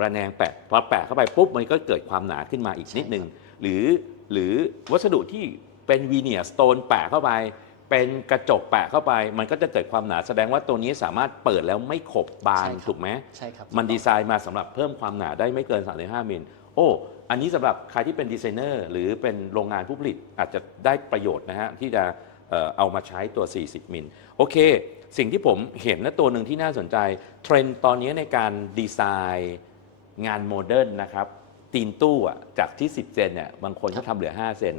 ระแนงแปะพอแปะเข้าไปปุ๊บมันก็เกิดความหนาขึ้นมาอีกนิดนึง หรือหรือวัสดุที่เป็นวีเนียสโตนแปะเข้าไป เป็นกระจกแปะเข้าไป มันก็จะเกิดความหนาแสดงว่าตัวนี้สามารถเปิดแล้วไม่ขบบางใช่ครับถูกไหมใช่ครับมันดีไซน์มาสำหรับเพิ่มความหนาได้ไม่เกิน 35มิลโอ้อันนี้สำหรับใครที่เป็นดีไซเนอร์หรือเป็นโรงงานผู้ผลิตอาจจะได้ประโยชน์นะฮะที่จะเอ่อเอามาใช้ตัว 40 มิลโอเค สิ่งที่ผมเห็นนะตัวหนึ่งที่น่าสนใจ เทรนด์ตอนนี้ในการดีไซน์ งานโมเดิร์นนะครับตีนตู้อะจากที่ 10 เซนเนี่ยบางคนก็ทำเหลือ 5 เซน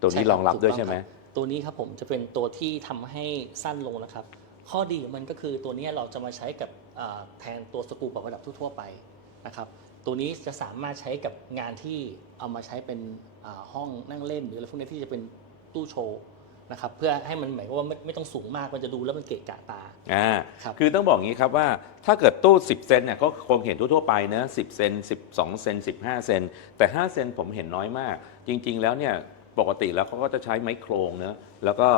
ตัวนี้ใช่ครบองรับด้วยถูกต้ใช่ไหมครับตัวนี้ครับผมจะเป็นตัวที่ทำให้สั้นลงนะครับ ข้อดีของมันก็คือตัวนี้เราจะมาใช้กับอ่าแทนตัวสกรูประดับทั่วๆไปนะครับตัวนี้จะสามารถใช้กับงานที่เอามาใช้เป็นอ่าห้องนั่งเล่น หรืออะไรพวกนี้ที่จะเป็นตู้โชว์ นะครับเพื่อให้มันหมายความว่าไม่ไม่ต้องสูงมากมันจะดูแล้วมันเกะกะตา อ่าครับคือต้องบอกงี้ครับว่าถ้าเกิดตู้ 10 เซนเนี่ยก็คงเห็นทั่วๆไปนะ10 เซน 12 เซน 15 เซน แต่ 5 เซนผมเห็นน้อยมาก จริง ๆ แล้วเนี่ยปกติแล้วเขาก็จะใช้ไม้โครงเนะแล้วก็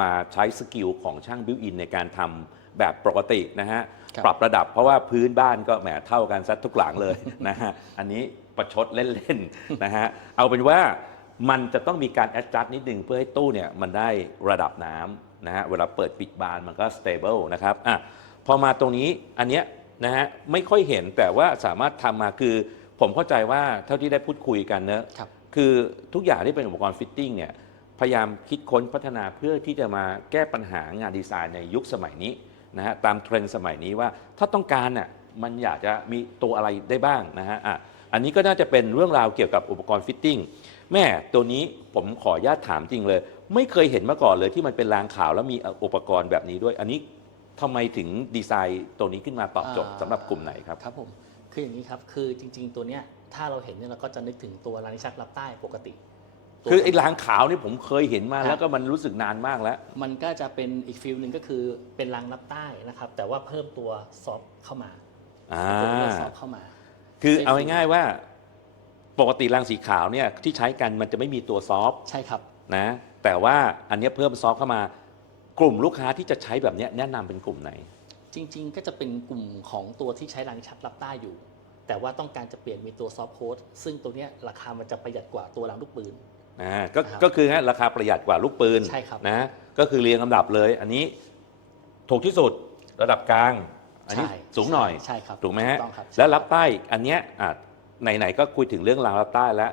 มาใช้สกิลของช่างบิวอินในการทำแบบปกตินะฮะครับ ปรับระดับเพราะว่าพื้นบ้านก็แหมเท่ากันซัดทุกหลังเลย นะฮะอันนี้ประชดเล่น ๆ นะฮะเอาเป็นว่า มันจะต้องมีการ adjust นิดนึงเพื่อให้ตู้เนี่ยมันได้ระดับน้ำนะฮะเวลาเปิดปิดบานมันก็ stable นะครับอะพอมาตรงนี้อันเนี้ยนะฮะไม่ค่อยเห็นแต่ว่าสามารถทำมาคือ ผมเข้าใจว่าเท่าที่ได้พูดคุยกันเนอะครับ คือทุกอย่างที่เป็นอุปกรณ์ฟิตติ้งเนี่ยพยายามคิดค้นพัฒนาเพื่อที่จะมาแก้ปัญหางานดีไซน์ในยุคสมัยนี้นะฮะตามเทรนด์สมัยนี้ว่าถ้าต้องการน่ะมันอยากจะมีตัวอะไรได้บ้างนะฮะอะอันนี้ก็น่าจะเป็นเรื่องราวเกี่ยวกับอุปกรณ์ฟิตติ้ง แม่ตัวนี้ผมขออนุญาตถามจริงเลย ไม่เคยเห็นมาก่อนเลยที่มันเป็นรางขาวแล้วมีอุปกรณ์แบบนี้ด้วย อันนี้ทำไมถึงดีไซน์ตัวนี้ขึ้นมาตอบโจทย์สำหรับกลุ่มไหนครับ ครับผมคืออย่างนี้ครับคือจริง ๆ ตัวเนี้ยถ้าเราเห็นเนี่ยเราก็จะนึกถึงตัวลานิชักรับใต้ปกติตัว คือไอ้รางขาวนี่ผมเคยเห็นมาครับ แล้วก็มันรู้สึกนานมากแล้ว มันก็จะเป็นอีกฟิลหนึ่งก็คือเป็นรางรับใต้นะครับ แต่ว่าเพิ่มตัวซอฟต์เข้ามาอ่า ตัวซอฟต์เข้ามา คือเอาง่ายๆว่า ปกติรางสีขาวเนี่ยที่ใช้กันมันจะไม่มีตัวซอฟต์ใช่ครับ นะแต่ว่าอันเนี้ยเพิ่มซอฟต์เข้ามากลุ่มลูกค้าที่จะใช้แบบเนี้ยแนะนำเป็นกลุ่มไหน จริง ๆ ก็จะเป็นกลุ่มของตัวที่ใช้ลานิชักรับใต้อยู่ แต่ว่าต้องการจะเปลี่ยนมีตัวซอฟต์โค้ดซึ่งตัวเนี้ยราคามันจะประหยัดกว่าตัวรางลูกปืน อ่าก็ครับก็คือฮะราคาประหยัดกว่าลูกปืนใช่ครับนะก็คือเรียงลำดับเลย อันนี้ถูกที่สุดระดับกลาง อันนี้ใช่สูงหน่อยใช่ครับถูกไหมฮะต้องครับ แล้วรับใต้อันเนี้ยอะ ไหนๆก็คุยถึงเรื่องรางรับใต้แล้ว